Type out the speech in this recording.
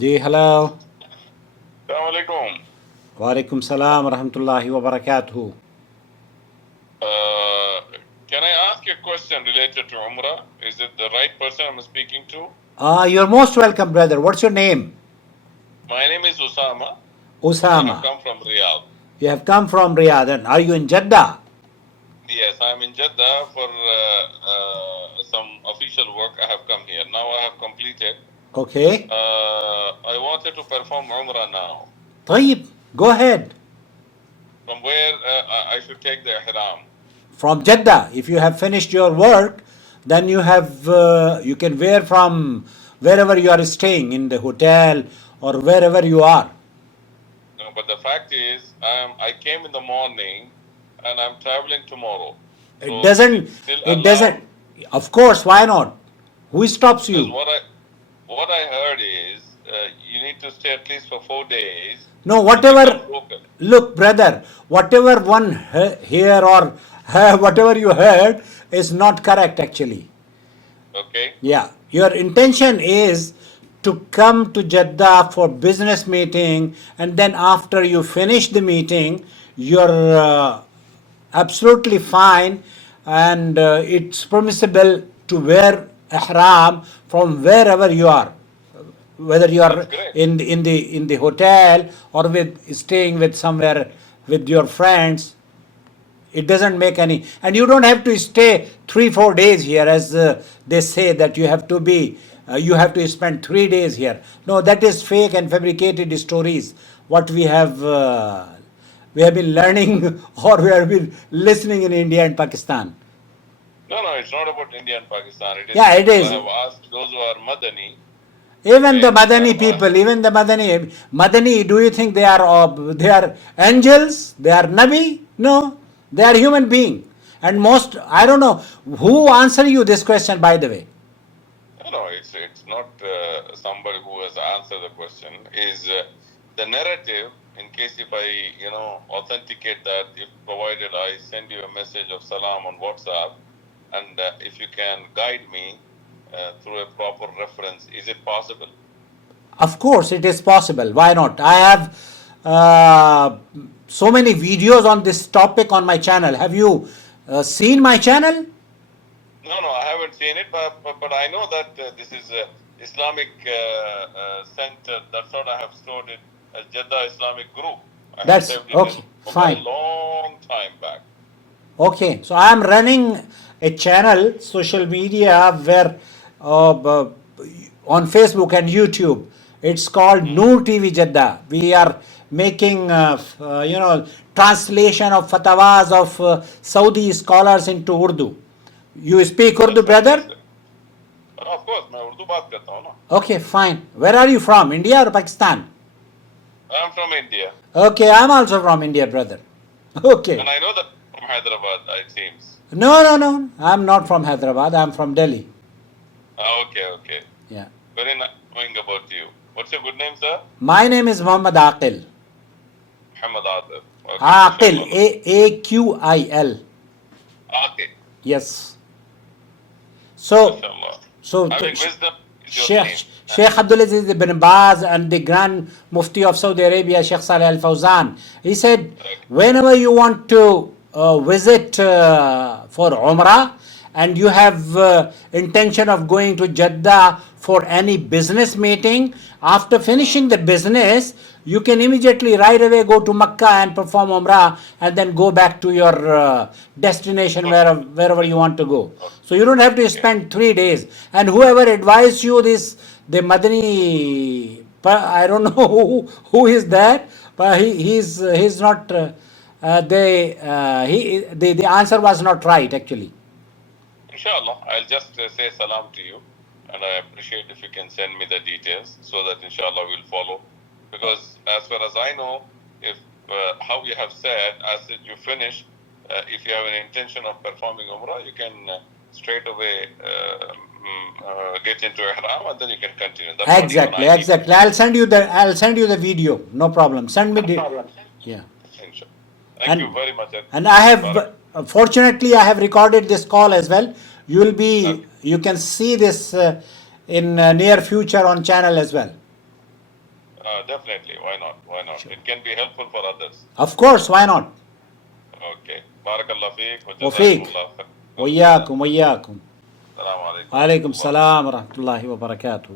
جی hello. السلام علیکم. وعلیکم السلام ورحمۃ اللہ وبرکاتہ. Can I ask a question related to Umrah? Is it the right person I'm speaking to? You're most welcome, brother. What's your name? My name is Usama. I Osama. have come from Riyadh. You have come from Riyadh. And are you in Jeddah? Yes, I'm in Jeddah for some official work. I have come here. Now I have completed. Okay. I wanted to perform Umrah now. طيب, go ahead. From where I should take the Ahram? From Jeddah. If you have finished your work, then you can wear from wherever you are staying, in the hotel or wherever you are. No, but the fact is, I came in the morning and I'm traveling tomorrow. So It doesn't, of course, why not? Who stops you? What I heard is you need to stay at least for 4 days. No, look, brother, whatever one hear or whatever you heard is not correct actually. Okay. Yeah, your intention is to come to Jeddah for business meeting, and then after you finish the meeting, you're absolutely fine, and it's permissible to wear ihram from wherever you are, whether you are in the hotel or staying with somewhere with your friends. It doesn't make any, and you don't have to stay 3-4 days here as they say that you have to spend 3 days here. No, that is fake and fabricated stories. What we have been learning or we have been listening in India and Pakistan. No, it's not about India and Pakistan. It is. I have asked those who are Madani. Even the Madani people, even the Madani, do you think they are angels? They are Nabi? No, they are human being. And I don't know who answer you this question, by the way. No, it's not somebody who has answered the question. Is the narrative, in case if I authenticate that, if provided I send you a message of salam on WhatsApp, and if you can guide me through a proper reference, is it possible? Of course it is possible. Why not? I have so many videos on this topic on my channel. Have you seen my channel? No, I haven't seen it, but I know that this is Islamic center. That's what I have stored it as Jeddah Islamic Group. That's okay, fine. A long time back. Okay, so I am running a channel, social media, where on Facebook and YouTube. It's called Noor TV Jeddah. We are making translation of fatawas of Saudi scholars into Urdu. You speak Urdu, brother? Of course, मैं उर्दू बात करता हूँ ना. Okay, fine. Where are you from? India or Pakistan? I'm from India. Okay, I'm also from India, brother. Okay. And I know that from Hyderabad, it seems. No. I'm not from Hyderabad. I'm from Delhi. Okay. Yeah. Very nice knowing about you. What's your good name, sir? My name is Muhammad Aqil. Muhammad Aqil. Okay. Aqil. Aqil. Aqil. Yes. So having wisdom is your name. Sheikh Abdulaziz ibn Baz and the Grand Mufti of Saudi Arabia, Sheikh Saleh Al Fawzan, he said, whenever you want to visit for Umrah and you have intention of going to Jeddah for any business meeting, after finishing the business, you can immediately right away go to Makkah and perform Umrah and then go back to your destination wherever you want to go. So you don't have to spend 3 days. And whoever advised you this, the Madani, I don't know who is that, but he's not, the answer was not right actually. Inshallah, I'll just say salam to you, and I appreciate if you can send me the details so that inshallah we'll follow. Because as far as I know, if how you have said, as you finish, if you have an intention of performing Umrah, you can straight away get into Ahram and then you can continue. That's exactly. I'll send you the video. No problem. Send me the. Yeah. Thank you very much. And I have, fortunately, I have recorded this call as well. You can see this in near future on channel as well. Definitely. Why not? Why not? It can be helpful for others. Of course, why not? Okay. Barakallah feek. وفيك Jazakumullah khair. وإياكم وإياكم. Assalamu alaikum. وعليكم السلام ورحمة الله وبركاته.